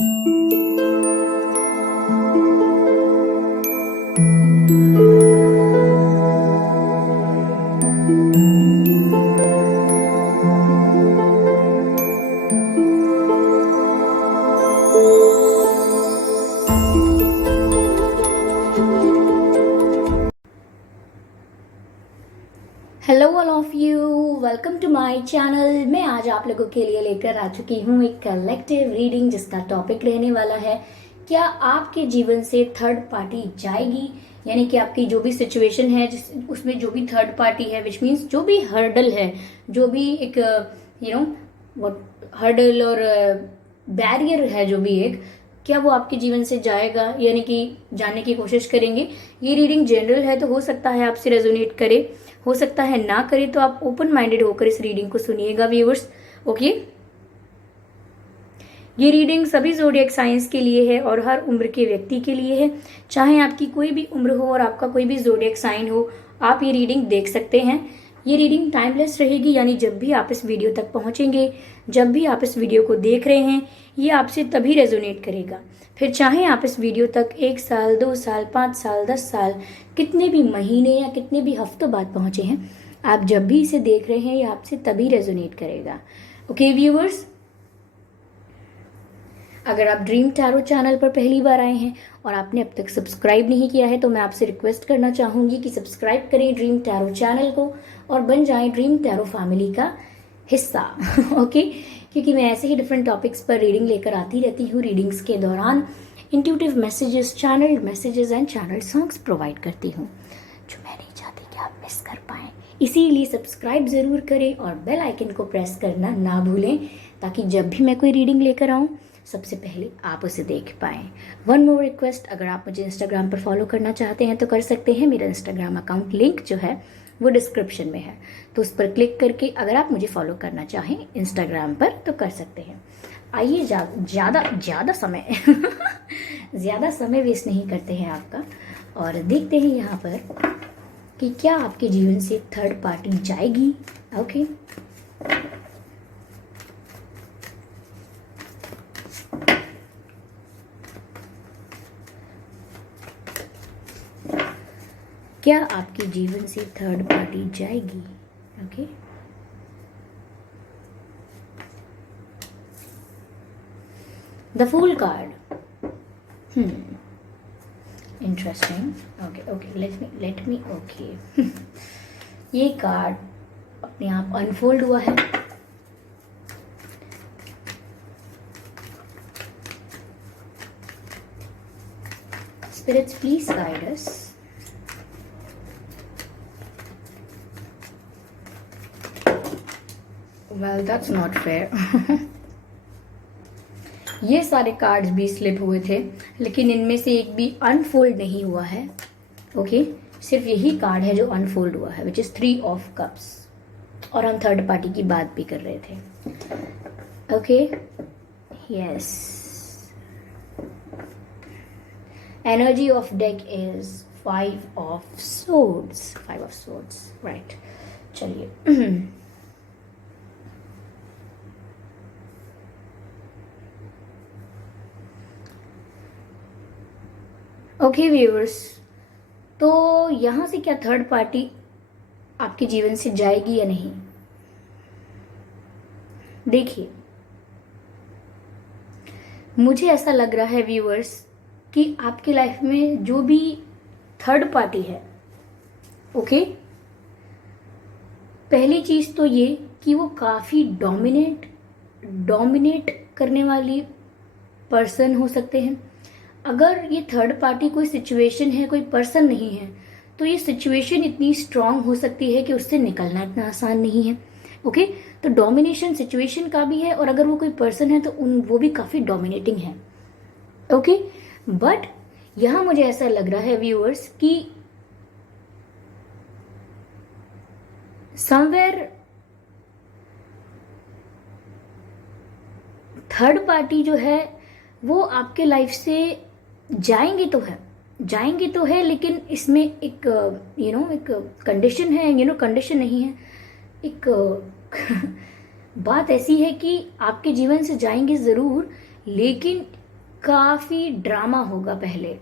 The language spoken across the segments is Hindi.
Hello all of you, welcome to my channel. मैं आज आप लोगों के लिए लेकर आ चुकी हूँ एक कलेक्टिव रीडिंग जिसका टॉपिक रहने वाला है, क्या आपके जीवन से थर्ड पार्टी जाएगी। यानी कि आपकी जो भी सिचुएशन है उसमें जो भी थर्ड पार्टी है, विच मीन्स जो भी हर्डल है, जो भी एक व्हाट हर्डल और बैरियर है, जो भी एक, क्या वो आपके जीवन से जाएगा, यानी कि जानने की कोशिश करेंगे। ये रीडिंग जनरल है तो हो सकता है आपसे रेजोनेट करे, हो सकता है ना करे, तो आप ओपन माइंडेड होकर इस रीडिंग को सुनिएगा व्यूअर्स। ओके, ये रीडिंग सभी ज़ोडिएक साइंस के लिए है और हर उम्र के व्यक्ति के लिए है। चाहे आपकी कोई भी उम्र हो और आपका कोई भी ज़ोडिएक साइन हो, आप ये रीडिंग देख सकते हैं। ये रीडिंग टाइमलेस रहेगी, यानी जब भी आप इस वीडियो तक पहुंचेंगे, जब भी आप इस वीडियो को देख रहे हैं, ये आपसे तभी रेजोनेट करेगा। फिर चाहे आप इस वीडियो तक 1 साल, 2 साल, 5 साल, 10 साल, कितने भी महीने या कितने भी हफ्तों बाद पहुंचे हैं, आप जब भी इसे देख रहे हैं, ये आपसे तभी रेजोनेट करेगा। ओके व्यूअर्स, अगर आप ड्रीम टैरो चैनल पर पहली बार आए हैं और आपने अब तक सब्सक्राइब नहीं किया है, तो मैं आपसे रिक्वेस्ट करना चाहूंगी कि सब्सक्राइब करें ड्रीम टैरो चैनल को और बन जाएं ड्रीम टैरो फैमिली का हिस्सा। ओके, क्योंकि मैं ऐसे ही डिफरेंट टॉपिक्स पर रीडिंग लेकर आती रहती हूँ। रीडिंग्स के दौरान intuitive messages, channel messages and channel songs provide करती हूँ, जो मैं नहीं चाहती कि आप मिस कर पाएं। इसीलिए सब्सक्राइब ज़रूर करें और बेल आइकन को प्रेस करना ना भूलें, ताकि जब भी मैं कोई रीडिंग लेकर आऊँ, सबसे पहले आप उसे देख पाएं। वन मोर रिक्वेस्ट, अगर आप मुझे इंस्टाग्राम पर फॉलो करना चाहते हैं तो कर सकते हैं। मेरा इंस्टाग्राम अकाउंट लिंक जो है वो डिस्क्रिप्शन में है, तो उस पर क्लिक करके अगर आप मुझे फॉलो करना चाहें इंस्टाग्राम पर तो कर सकते हैं। आइए, ज़्यादा समय ज़्यादा समय वेस्ट नहीं करते हैं आपका, और देखते हैं यहाँ पर कि क्या आपके जीवन से थर्ड पार्टी जाएगी। ओके, क्या आपके जीवन से थर्ड पार्टी जाएगी। Okay, the fool card. Interesting. Okay, let me okay. ये कार्ड अपने आप अनफोल्ड हुआ है। Spirits please guide us. Well that's not fair. ये सारे कार्ड्स भी स्लिप हुए थे, लेकिन इनमें से एक भी अनफोल्ड नहीं हुआ है। ओके, सिर्फ यही कार्ड है जो अनफोल्ड हुआ है, विच इज 3 ऑफ कप्स, और हम थर्ड पार्टी की बात भी कर रहे थे। Okay, yes, energy of deck is 5 of swords. 5 of swords, right. चलिए, ओके व्यूअर्स, तो यहाँ से क्या थर्ड पार्टी आपके जीवन से जाएगी या नहीं। देखिए, मुझे ऐसा लग रहा है व्यूअर्स कि आपकी लाइफ में जो भी थर्ड पार्टी है, ओके, पहली चीज तो ये कि वो काफी डोमिनेट करने वाली पर्सन हो सकते हैं। अगर ये थर्ड पार्टी कोई सिचुएशन है, कोई पर्सन नहीं है, तो ये सिचुएशन इतनी स्ट्रांग हो सकती है कि उससे निकलना इतना आसान नहीं है। ओके, तो डोमिनेशन सिचुएशन का भी है, और अगर वो कोई पर्सन है तो वो भी काफी डोमिनेटिंग है। ओके, बट यहां मुझे ऐसा लग रहा है व्यूअर्स कि समवेयर थर्ड पार्टी जो है वो आपके लाइफ से जाएंगे तो है, लेकिन इसमें एक एक कंडीशन है, कंडीशन नहीं है, एक बात ऐसी है कि आपके जीवन से जाएंगे ज़रूर, लेकिन काफी ड्रामा होगा पहले,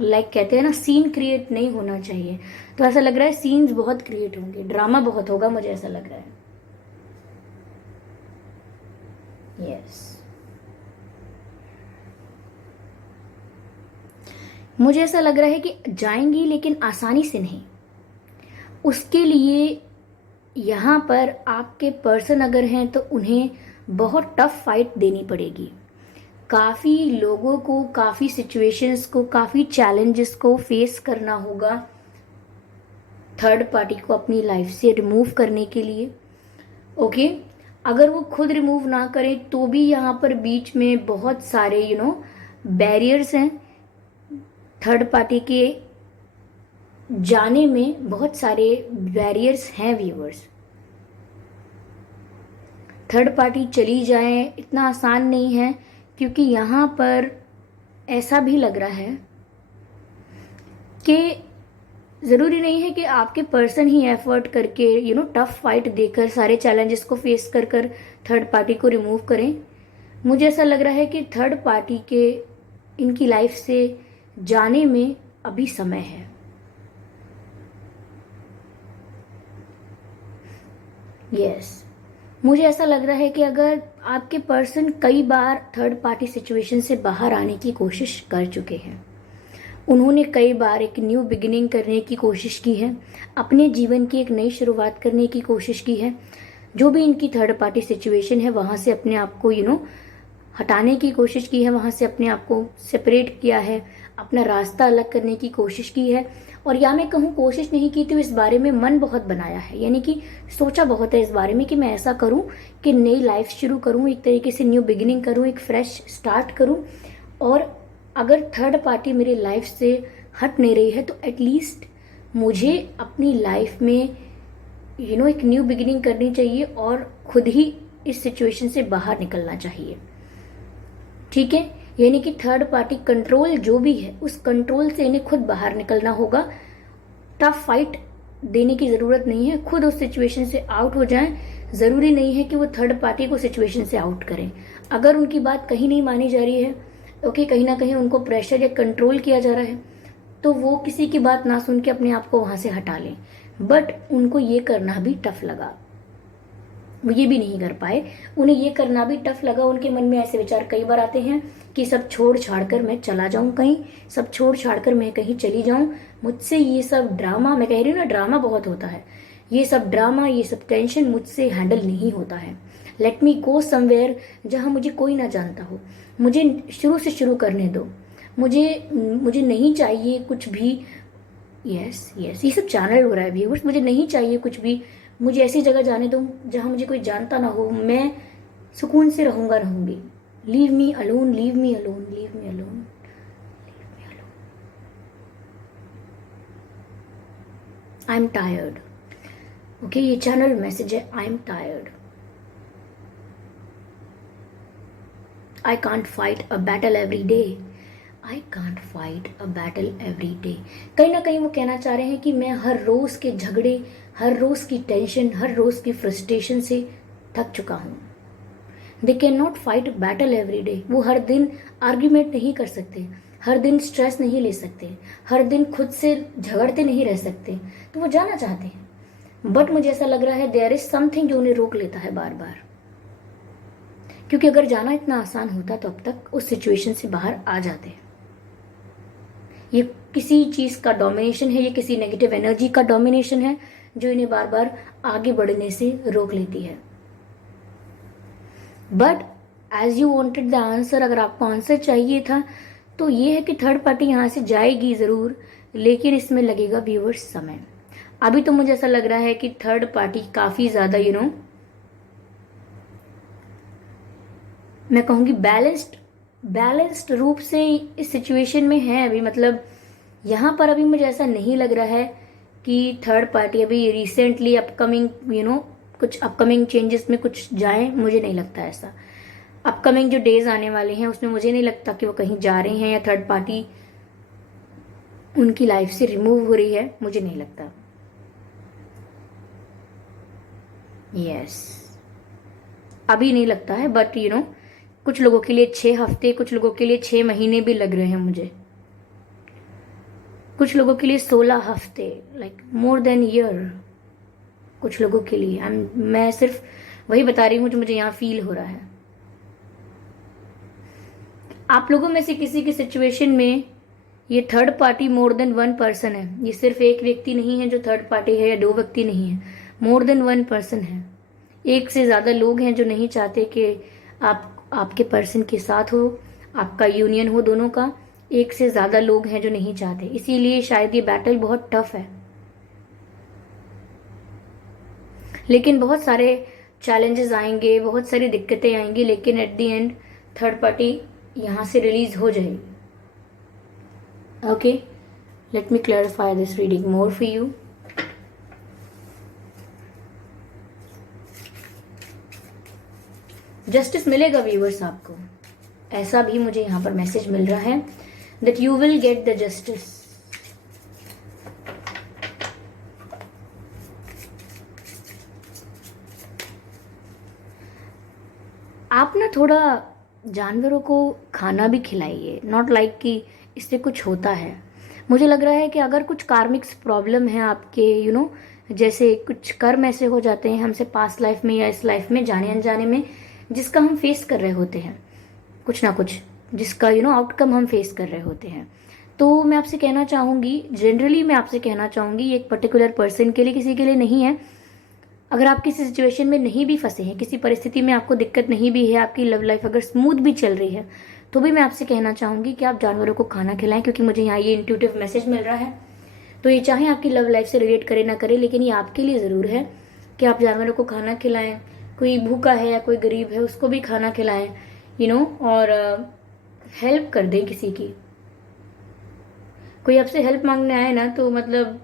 लाइक कहते हैं ना सीन क्रिएट नहीं होना चाहिए, तो ऐसा लग रहा है सीन्स बहुत क्रिएट होंगे, ड्रामा बहुत होगा, मुझे ऐसा लग रहा है। यस, मुझे ऐसा लग रहा है कि जाएंगी लेकिन आसानी से नहीं। उसके लिए यहाँ पर आपके पर्सन अगर हैं तो उन्हें बहुत टफ फाइट देनी पड़ेगी। काफ़ी लोगों को, काफ़ी सिचुएशंस को, काफ़ी चैलेंजेस को फेस करना होगा थर्ड पार्टी को अपनी लाइफ से रिमूव करने के लिए। ओके, अगर वो खुद रिमूव ना करें तो भी यहाँ पर बीच में बहुत सारे बैरियर्स हैं। थर्ड पार्टी के जाने में बहुत सारे बैरियर्स हैं व्यूअर्स। थर्ड पार्टी चली जाए इतना आसान नहीं है, क्योंकि यहाँ पर ऐसा भी लग रहा है कि ज़रूरी नहीं है कि आपके पर्सन ही एफर्ट करके टफ फाइट देकर सारे चैलेंजेस को फेस कर कर थर्ड पार्टी को रिमूव करें। मुझे ऐसा लग रहा है कि थर्ड पार्टी के इनकी लाइफ से जाने में अभी समय है। यस, मुझे ऐसा लग रहा है कि अगर आपके पर्सन कई बार थर्ड पार्टी सिचुएशन से बाहर आने की कोशिश कर चुके हैं, उन्होंने कई बार एक न्यू बिगिनिंग करने की कोशिश की है, अपने जीवन की एक नई शुरुआत करने की कोशिश की है, जो भी इनकी थर्ड पार्टी सिचुएशन है वहाँ से अपने आप को हटाने की कोशिश की है, वहाँ से अपने आप को सेपरेट किया है, अपना रास्ता अलग करने की कोशिश की है। और या मैं कहूँ कोशिश नहीं की तो इस बारे में मन बहुत बनाया है, यानी कि सोचा बहुत है इस बारे में कि मैं ऐसा करूँ कि नई लाइफ शुरू करूँ, एक तरीके से न्यू बिगिनिंग करूँ, एक फ्रेश स्टार्ट करूँ। और अगर थर्ड पार्टी मेरी लाइफ से हट नहीं रही है तो एटलीस्ट मुझे अपनी लाइफ में एक न्यू बिगिनिंग करनी चाहिए और खुद ही इस सिचुएशन से बाहर निकलना चाहिए। ठीक है, यानी कि थर्ड पार्टी कंट्रोल जो भी है उस कंट्रोल से इन्हें खुद बाहर निकलना होगा। टफ फाइट देने की ज़रूरत नहीं है, खुद उस सिचुएशन से आउट हो जाएं। ज़रूरी नहीं है कि वो थर्ड पार्टी को सिचुएशन से आउट करें। अगर उनकी बात कहीं नहीं मानी जा रही है, ओके, कहीं ना कहीं उनको प्रेशर या कंट्रोल किया जा रहा है, तो वो किसी की बात ना सुन के अपने आप को वहाँ से हटा लें। बट उनको ये करना भी टफ लगा, वो ये भी नहीं कर पाए, उन्हें ये करना भी टफ लगा। उनके मन में ऐसे विचार कई बार आते हैं कि सब छोड़ छाड़ कर मैं चला जाऊं कहीं, सब छोड़ छाड़ कर मैं कहीं चली जाऊं, मुझसे ये सब ड्रामा, मैं कह रही हूँ ना ड्रामा बहुत होता है, ये सब ड्रामा, ये सब टेंशन मुझसे हैंडल नहीं होता है। लेट मी गो समवेयर जहाँ मुझे कोई ना जानता हो, मुझे शुरू से शुरू करने दो, मुझे नहीं चाहिए कुछ भी। यस यस, ये सब चैनल हो रहा है व्यूअर्स, मुझे नहीं चाहिए कुछ भी, मुझे ऐसी जगह जाने दो जहाँ मुझे कोई जानता ना हो, मैं सुकून से रहूंगी। Leave me alone, leave me alone, leave me alone, leave me alone. I am tired. Okay, ये चैनल मैसेज है, I am tired, I can't fight a battle every day, I can't fight a battle every day. कहीं ना कहीं वो कहना चाह रहे हैं कि मैं हर रोज के झगड़े, हर रोज की टेंशन, हर रोज की फ्रस्ट्रेशन से थक चुका हूँ। They can not fight battle every day. वो हर दिन आर्ग्यूमेंट नहीं कर सकते, हर दिन स्ट्रेस नहीं ले सकते, हर दिन खुद से झगड़ते नहीं रह सकते, तो वो जाना चाहते हैं। बट मुझे ऐसा लग रहा है देयर इज समथिंग जो उन्हें रोक लेता है बार बार, क्योंकि अगर जाना इतना आसान होता तो अब तक उस सिचुएशन से बाहर आ जाते हैं। ये किसी चीज का डोमिनेशन है, ये किसी नेगेटिव एनर्जी का डोमिनेशन है जो इन्हें बार बार आगे बढ़ने से रोक लेती है। But as you wanted the answer, अगर आपको आंसर चाहिए था तो ये है कि थर्ड पार्टी यहाँ से जाएगी जरूर, लेकिन इसमें लगेगा व्यूअर्स समय। अभी तो मुझे ऐसा लग रहा है कि थर्ड पार्टी काफी ज्यादा मैं कहूंगी बैलेंस्ड रूप से इस सिचुएशन में है अभी। मतलब यहाँ पर अभी मुझे ऐसा नहीं लग रहा है कि थर्ड पार्टी अभी रिसेंटली अपकमिंग कुछ अपकमिंग चेंजेस में कुछ जाए, मुझे नहीं लगता ऐसा। अपकमिंग जो डेज आने वाले हैं उसमें मुझे नहीं लगता कि वो कहीं जा रहे हैं या थर्ड पार्टी उनकी लाइफ से रिमूव हो रही है, मुझे नहीं लगता। यस, अभी नहीं लगता है, बट कुछ लोगों के लिए 6 हफ्ते, कुछ लोगों के लिए 6 महीने भी लग रहे हैं मुझे, कुछ लोगों के लिए 16 हफ्ते, लाइक मोर देन ईयर कुछ लोगों के लिए। मैं सिर्फ वही बता रही हूँ जो मुझे यहाँ फील हो रहा है। आप लोगों में से किसी की सिचुएशन में ये third party more than 1 person है। ये सिर्फ एक व्यक्ति नहीं है जो थर्ड पार्टी है, या 2 व्यक्ति नहीं है, मोर देन 1 पर्सन है। एक से ज़्यादा लोग हैं जो नहीं चाहते कि आपके पर्सन के साथ हो, आपका यूनियन हो दोनों का। एक से ज़्यादा लोग हैं जो नहीं चाहते, इसीलिए शायद ये बैटल बहुत टफ है। लेकिन बहुत सारे चैलेंजेस आएंगे, बहुत सारी दिक्कतें आएंगी, लेकिन at the end third party यहाँ से रिलीज हो जाएगी। Okay, let me clarify this reading more for you. Justice मिलेगा व्यूअर्स आपको, ऐसा भी मुझे यहाँ पर मैसेज मिल रहा है that you will get the justice. आप ना थोड़ा जानवरों को खाना भी खिलाइए, नॉट लाइक कि इससे कुछ होता है। मुझे लग रहा है कि अगर कुछ कार्मिक्स प्रॉब्लम है आपके, जैसे कुछ कर्म ऐसे हो जाते हैं हमसे पास्ट लाइफ में या इस लाइफ में जाने अनजाने में, जिसका हम फेस कर रहे होते हैं, कुछ ना कुछ जिसका आउटकम हम फेस कर रहे होते हैं। तो मैं आपसे कहना चाहूँगी, जनरली मैं आपसे कहना चाहूँगी, एक पर्टिकुलर पर्सन के लिए, किसी के लिए नहीं है। अगर आप किसी सिचुएशन में नहीं भी फंसे हैं, किसी परिस्थिति में आपको दिक्कत नहीं भी है, आपकी लव लाइफ अगर स्मूथ भी चल रही है, तो भी मैं आपसे कहना चाहूँगी कि आप जानवरों को खाना खिलाएं, क्योंकि मुझे यहाँ ये इंट्यूटिव मैसेज मिल रहा है। तो ये चाहे आपकी लव लाइफ से रिलेट करे ना करे, लेकिन ये आपके लिए ज़रूर है कि आप जानवरों को खाना खिलाएं। कोई भूखा है या कोई गरीब है उसको भी खाना खिलाएं, और हेल्प कर दें किसी की। कोई आपसे हेल्प मांगने आए ना, तो मतलब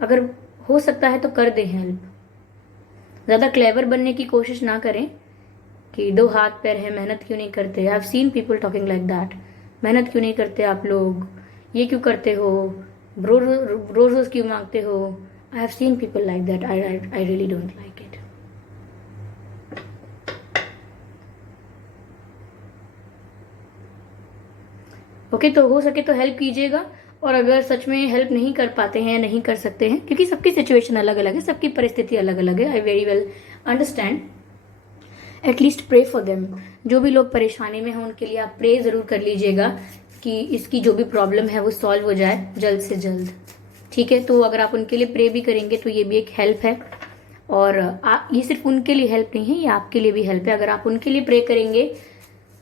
अगर हो सकता है तो कर दें हेल्प। ज़्यादा क्लेवर बनने की कोशिश ना करें कि 2 हाथ पैर है, मेहनत क्यों नहीं करते। I have seen people talking like that, मेहनत क्यों नहीं करते आप लोग, ये क्यों करते हो, रोज रोज क्यों मांगते हो। I have seen people like that, I really don't like it. Okay, तो हो सके तो हेल्प कीजिएगा, और अगर सच में हेल्प नहीं कर पाते हैं, नहीं कर सकते हैं, क्योंकि सबकी सिचुएशन अलग अलग है, सबकी परिस्थिति अलग अलग है, I very well understand, at least pray for them. जो भी लोग परेशानी में हैं उनके लिए आप प्रे ज़रूर कर लीजिएगा कि इसकी जो भी प्रॉब्लम है वो सॉल्व हो जाए जल्द से जल्द। ठीक है, तो अगर आप उनके लिए प्रे भी करेंगे तो ये भी एक हेल्प है, और ये सिर्फ उनके लिए हेल्प नहीं है, ये आपके लिए भी हेल्प है। अगर आप उनके लिए प्रे करेंगे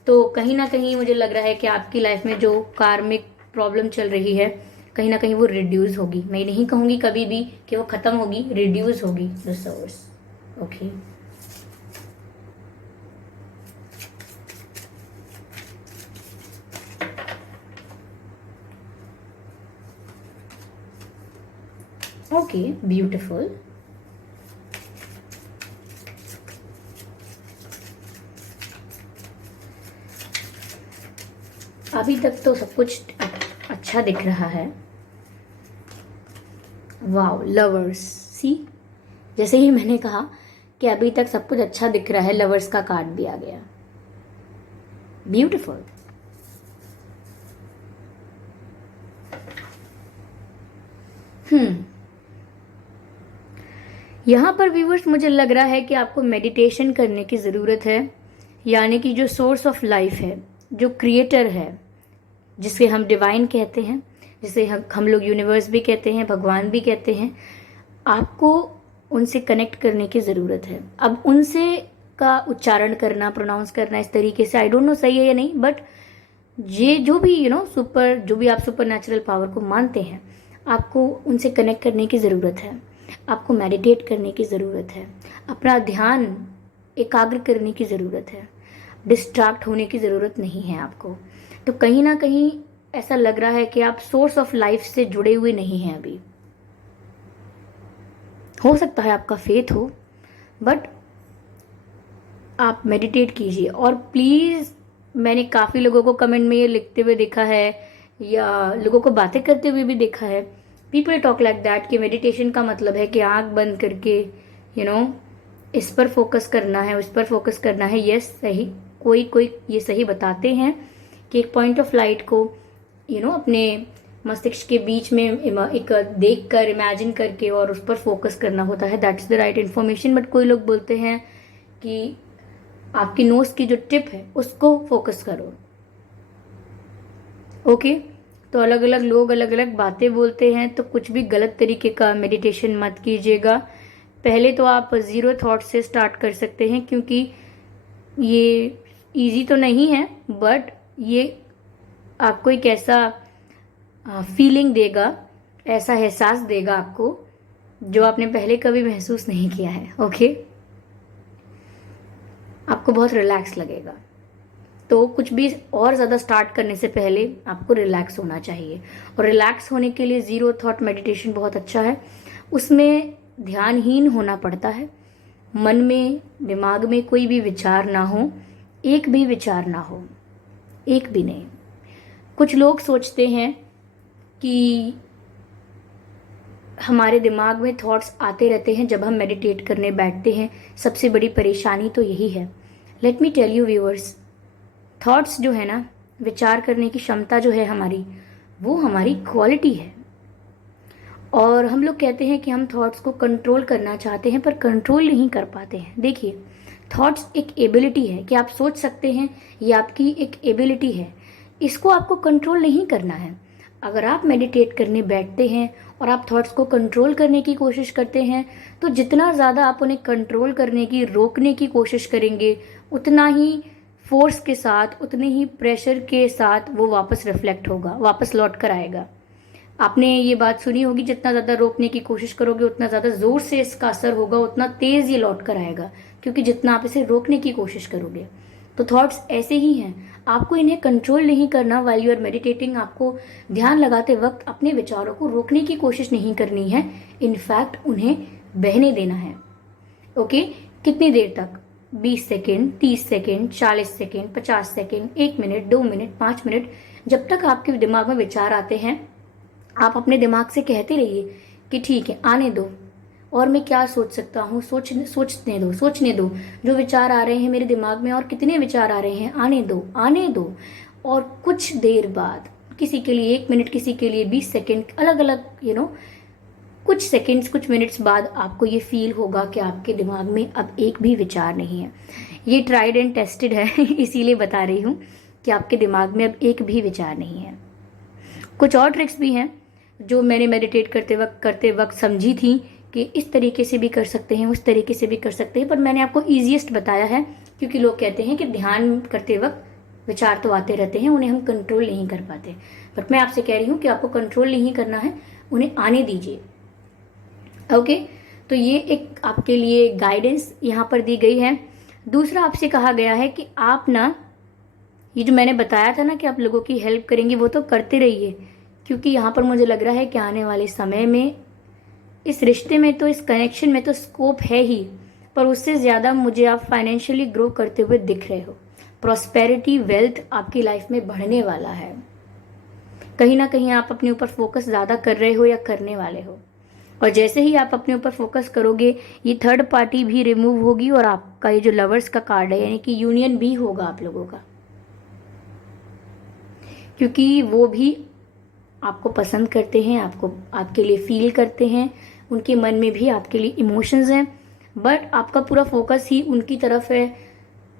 तो कहीं ना कहीं मुझे लग रहा है कि आपकी लाइफ में जो कार्मिक प्रॉब्लम चल रही है, कहीं ना कहीं वो रिड्यूस होगी। मैं नहीं कहूँगी कभी भी कि वो ख़त्म होगी, रिड्यूस होगी the source. Okay, okay, beautiful. अभी तक तो सब कुछ अच्छा दिख रहा है। वाओ, लवर्स, सी, जैसे ही मैंने कहा कि अभी तक सब कुछ अच्छा दिख रहा है, लवर्स का कार्ड भी आ गया। ब्यूटिफुल। यहाँ पर व्यूअर्स मुझे लग रहा है कि आपको मेडिटेशन करने की ज़रूरत है, यानी कि जो सोर्स ऑफ लाइफ है, जो क्रिएटर है, जिसे हम डिवाइन कहते हैं, जिसे हम लोग यूनिवर्स भी कहते हैं, भगवान भी कहते हैं, आपको उनसे कनेक्ट करने की ज़रूरत है। अब उनसे का उच्चारण करना, प्रोनाउंस करना इस तरीके से, आई डोंट नो सही है या नहीं, बट ये जो भी सुपर, जो भी आप सुपर नेचुरल पावर को मानते हैं, आपको उनसे कनेक्ट करने की ज़रूरत है, आपको मेडिटेट करने की ज़रूरत है, अपना ध्यान एकाग्र करने की ज़रूरत है, डिस्ट्रैक्ट होने की ज़रूरत नहीं है आपको। तो कहीं ना कहीं ऐसा लग रहा है कि आप सोर्स ऑफ लाइफ से जुड़े हुए नहीं हैं अभी। हो सकता है आपका फेथ हो, बट आप मेडिटेट कीजिए। और प्लीज़, मैंने काफ़ी लोगों को कमेंट में ये लिखते हुए देखा है, या लोगों को बातें करते हुए भी देखा है, पीपल टॉक लाइक दैट कि मेडिटेशन का मतलब है कि आंख बंद करके इस पर फोकस करना है, उस पर फोकस करना है। यस, सही, कोई कोई ये सही बताते हैं कि एक पॉइंट ऑफ लाइट को अपने मस्तिष्क के बीच में एक देख कर, इमेजिन करके और उस पर फोकस करना होता है। That's the right information. But कोई लोग बोलते हैं कि आपकी नोज की जो टिप है उसको फोकस करो। ओके, तो अलग अलग लोग अलग अलग बातें बोलते हैं, तो कुछ भी गलत तरीके का मेडिटेशन मत कीजिएगा। पहले तो आप 0 थॉट से स्टार्ट कर सकते हैं, क्योंकि ये इजी तो नहीं है, बट ये आपको एक ऐसा फीलिंग देगा, ऐसा एहसास देगा आपको जो आपने पहले कभी महसूस नहीं किया है। ओके, आपको बहुत रिलैक्स लगेगा। तो कुछ भी और ज़्यादा स्टार्ट करने से पहले आपको रिलैक्स होना चाहिए, और रिलैक्स होने के लिए 0 थॉट मेडिटेशन बहुत अच्छा है। उसमें ध्यानहीन होना पड़ता है, मन में, दिमाग में कोई भी विचार ना हो, एक भी विचार ना हो, एक भी नहीं। कुछ लोग सोचते हैं कि हमारे दिमाग में थॉट्स आते रहते हैं जब हम मेडिटेट करने बैठते हैं। सबसे बड़ी परेशानी तो यही है। Let me tell you viewers, thoughts जो है ना, विचार करने की क्षमता जो है हमारी, वो हमारी क्वालिटी है। और हम लोग कहते हैं कि हम थॉट्स को कंट्रोल करना चाहते हैं, पर कंट्रोल नहीं कर पाते हैं। देखिए, थॉट्स एक एबिलिटी है कि आप सोच सकते हैं, ये आपकी एक एबिलिटी है। इसको आपको कंट्रोल नहीं करना है। अगर आप मेडिटेट करने बैठते हैं और आप थॉट्स को कंट्रोल करने की कोशिश करते हैं, तो जितना ज़्यादा आप उन्हें कंट्रोल करने की, रोकने की कोशिश करेंगे, उतना ही फोर्स के साथ, उतने ही प्रेशर के साथ वो वापस रिफ्लेक्ट होगा, वापस लौट कर आएगा। आपने ये बात सुनी होगी, जितना ज़्यादा रोकने की कोशिश करोगे उतना ज़्यादा ज़ोर से इसका असर होगा, उतना तेज़ ये लौट कर आएगा, क्योंकि जितना आप इसे रोकने की कोशिश करोगे। तो थॉट्स ऐसे ही हैं, आपको इन्हें कंट्रोल नहीं करना। व्हाइल यू आर मेडिटेटिंग, आपको ध्यान लगाते वक्त अपने विचारों को रोकने की कोशिश नहीं करनी है, इनफैक्ट उन्हें बहने देना है। ओके, कितनी देर तक? 20 second, 30 second, 40 second, 50 second, 1 minute, 2 minute, 5 minute, जब तक आपके दिमाग में विचार आते हैं, आप अपने दिमाग से कहते रहिए कि ठीक है, आने दो, और मैं क्या सोच सकता हूँ, सोचने दो। जो विचार आ रहे हैं मेरे दिमाग में, और कितने विचार आ रहे हैं, आने दो। और कुछ देर बाद, किसी के लिए 1 मिनट, किसी के लिए 20 सेकेंड, अलग अलग कुछ सेकेंड्स, कुछ मिनट्स बाद आपको ये फील होगा कि आपके दिमाग में अब एक भी विचार नहीं है। ये ट्राइड एंड टेस्टेड है, इसीलिए बता रही हूँ कि आपके दिमाग में अब एक भी विचार नहीं है। कुछ और ट्रिक्स भी हैं जो मैंने मेडिटेट करते वक्त समझी थी कि इस तरीके से भी कर सकते हैं, उस तरीके से भी कर सकते हैं, पर मैंने आपको ईजीएस्ट बताया है, क्योंकि लोग कहते हैं कि ध्यान करते वक्त विचार तो आते रहते हैं, उन्हें हम कंट्रोल नहीं कर पाते। बट मैं आपसे कह रही हूँ कि आपको कंट्रोल नहीं करना है, उन्हें आने दीजिए। ओके, तो ये एक आपके लिए गाइडेंस यहाँ पर दी गई है। दूसरा, आपसे कहा गया है कि आप ना, ये जो मैंने बताया था ना कि आप लोगों की हेल्प करेंगे, वो तो करते रहिए, क्योंकि यहाँ पर मुझे लग रहा है कि आने वाले समय में इस रिश्ते में तो, इस कनेक्शन में तो स्कोप है ही, पर उससे ज़्यादा मुझे आप फाइनेंशियली ग्रो करते हुए दिख रहे हो। प्रॉस्पेरिटी, वेल्थ आपकी लाइफ में बढ़ने वाला है। कहीं ना कहीं आप अपने ऊपर फोकस ज़्यादा कर रहे हो या करने वाले हो, और जैसे ही आप अपने ऊपर फोकस करोगे, ये थर्ड पार्टी भी रिमूव होगी, और आपका ये जो लवर्स का कार्ड है, यानी कि यूनियन भी होगा आप लोगों का, क्योंकि वो भी आपको पसंद करते हैं, आपके लिए फील करते हैं, उनके मन में भी आपके लिए इमोशंस हैं, बट आपका पूरा फोकस ही उनकी तरफ है,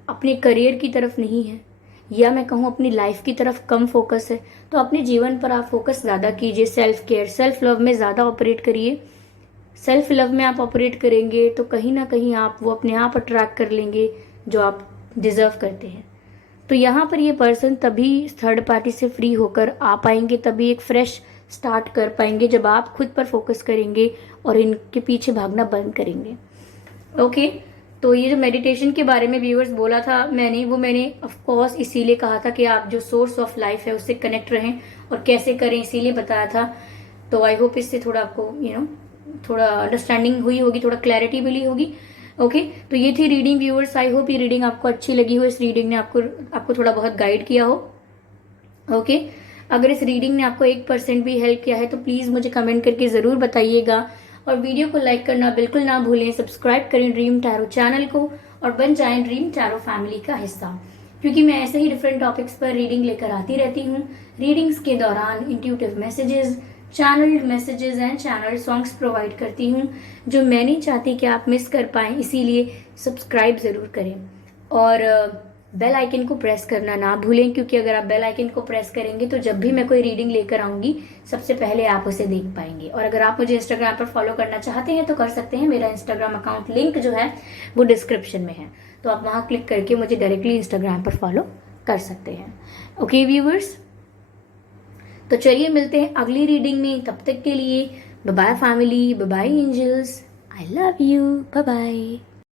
अपने करियर की तरफ नहीं है, या मैं कहूँ अपनी लाइफ की तरफ कम फोकस है। तो अपने जीवन पर आप फोकस ज़्यादा कीजिए, सेल्फ केयर, सेल्फ लव में ज़्यादा ऑपरेट करिए। सेल्फ लव में आप ऑपरेट करेंगे तो कहीं ना कहीं आप वो अपने आप अट्रैक्ट कर लेंगे जो आप डिज़र्व करते हैं। तो यहाँ पर ये पर्सन तभी थर्ड पार्टी से फ्री होकर आ पाएंगे, तभी एक फ्रेश स्टार्ट कर पाएंगे, जब आप खुद पर फोकस करेंगे और इनके पीछे भागना बंद करेंगे। ओके, तो ये जो मेडिटेशन के बारे में व्यूअर्स बोला था मैंने, वो मैंने ऑफ कोर्स इसीलिए कहा था कि आप जो सोर्स ऑफ लाइफ है उससे कनेक्ट रहें, और कैसे करें इसीलिए बताया था। तो आई होप इससे थोड़ा आपको थोड़ा अंडरस्टैंडिंग हुई होगी, थोड़ा क्लैरिटी मिली होगी। ओके, तो ये थी रीडिंग व्यूअर्स। आई होप ये रीडिंग आपको अच्छी लगी हो, इस रीडिंग ने आपको थोड़ा बहुत गाइड किया हो। ओके, अगर इस रीडिंग ने आपको 1% भी हेल्प किया है तो प्लीज़ मुझे कमेंट करके ज़रूर बताइएगा, और वीडियो को लाइक करना बिल्कुल ना भूलें। सब्सक्राइब करें ड्रीम टैरो चैनल को और बन जाएं ड्रीम टैरो फैमिली का हिस्सा। क्योंकि मैं ऐसे ही डिफरेंट टॉपिक्स पर रीडिंग लेकर आती रहती हूँ। रीडिंग्स के दौरान intuitive messages, channelled messages and channel songs provide करती हूँ, जो मैं नहीं चाहती कि आप मिस कर पाएँ। इसीलिए सब्सक्राइब ज़रूर करें और बेल आइकन को प्रेस करना ना भूलें, क्योंकि अगर आप बेल आइकन को प्रेस करेंगे तो जब भी मैं कोई रीडिंग लेकर आऊँगी सबसे पहले आप उसे देख पाएंगे। और अगर आप मुझे इंस्टाग्राम पर फॉलो करना चाहते हैं तो कर सकते हैं। मेरा इंस्टाग्राम अकाउंट लिंक जो है वो डिस्क्रिप्शन में है, तो आप वहाँ क्लिक करके मुझे डायरेक्टली इंस्टाग्राम पर फॉलो कर सकते हैं। ओके व्यूवर्स, तो चलिए मिलते हैं अगली रीडिंग में। तब तक के लिए bye bye family, bye bye angels, I love you, bye bye.